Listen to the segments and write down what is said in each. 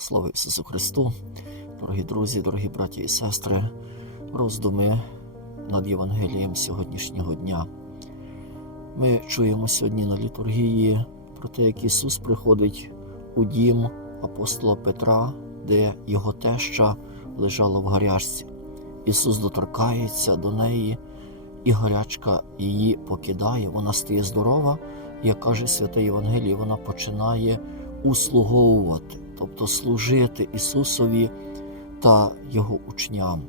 Слава Ісусу Христу, дорогі друзі, дорогі браті і сестри, роздуми над Євангелієм сьогоднішнього дня. Ми чуємо сьогодні на літургії про те, як Ісус приходить у дім апостола Петра, де його теща лежала в гарячці. Ісус доторкається до неї, і гарячка її покидає, вона стає здорова, як каже святе Євангеліє, вона починає услуговувати, тобто служити Ісусові та Його учням.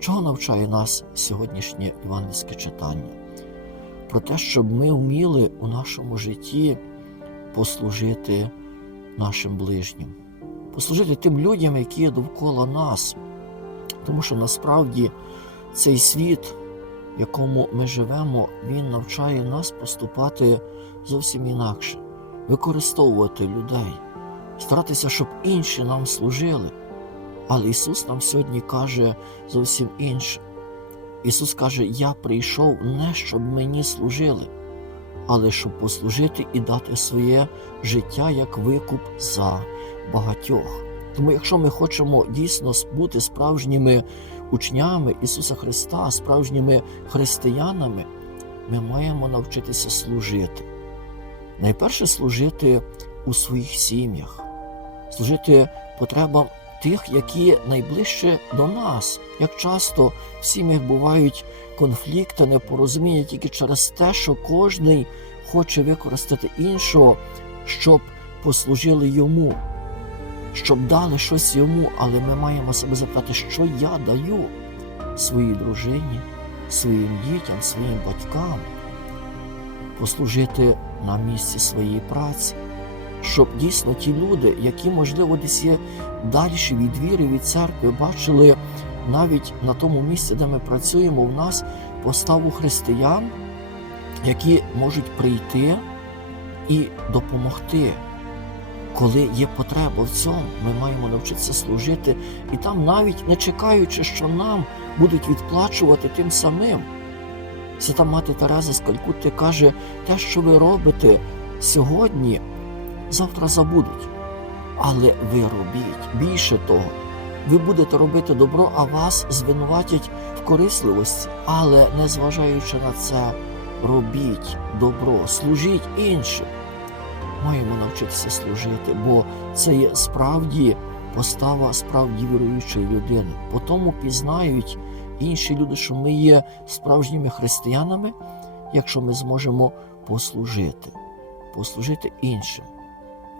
Чого навчає нас сьогоднішнє євангельське читання? Про те, щоб ми вміли у нашому житті послужити нашим ближнім, послужити тим людям, які є довкола нас. Тому що насправді цей світ, в якому ми живемо, він навчає нас поступати зовсім інакше, використовувати людей, старатися, щоб інші нам служили. Але Ісус нам сьогодні каже зовсім інше. Ісус каже: Я прийшов не щоб мені служили, але щоб послужити і дати своє життя як викуп за багатьох. Тому, якщо ми хочемо дійсно бути справжніми учнями Ісуса Христа, справжніми християнами, ми маємо навчитися служити. Найперше служити у своїх сім'ях, служити потребам тих, які найближче до нас. Як часто в сім'ях бувають конфлікти, непорозуміння тільки через те, що кожний хоче використати іншого, щоб послужили йому, щоб дали щось йому, але ми маємо себе запитати, що я даю своїй дружині, своїм дітям, своїм батькам, послужити на місці своєї праці, щоб дійсно ті люди, які, можливо, десь є далі від віри, від церкви, бачили навіть на тому місці, де ми працюємо, в нас поставу християн, які можуть прийти і допомогти. Коли є потреба в цьому, ми маємо навчитися служити і там, навіть не чекаючи, що нам будуть відплачувати тим самим. Свята мати Тереза з Калькутти каже, те, що ви робите сьогодні, завтра забудуть. Але ви робіть більше того, ви будете робити добро, а вас звинуватять в корисливості, але незважаючи на це, робіть добро, служіть іншим. Маємо навчитися служити, бо це є справді постава справді віруючої людини. По тому пізнають інші люди, що ми є справжніми християнами, якщо ми зможемо послужити, послужити іншим.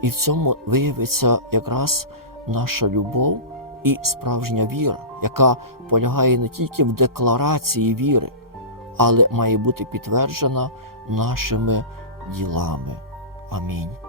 І в цьому виявиться якраз наша любов і справжня віра, яка полягає не тільки в декларації віри, але має бути підтверджена нашими ділами. Амінь.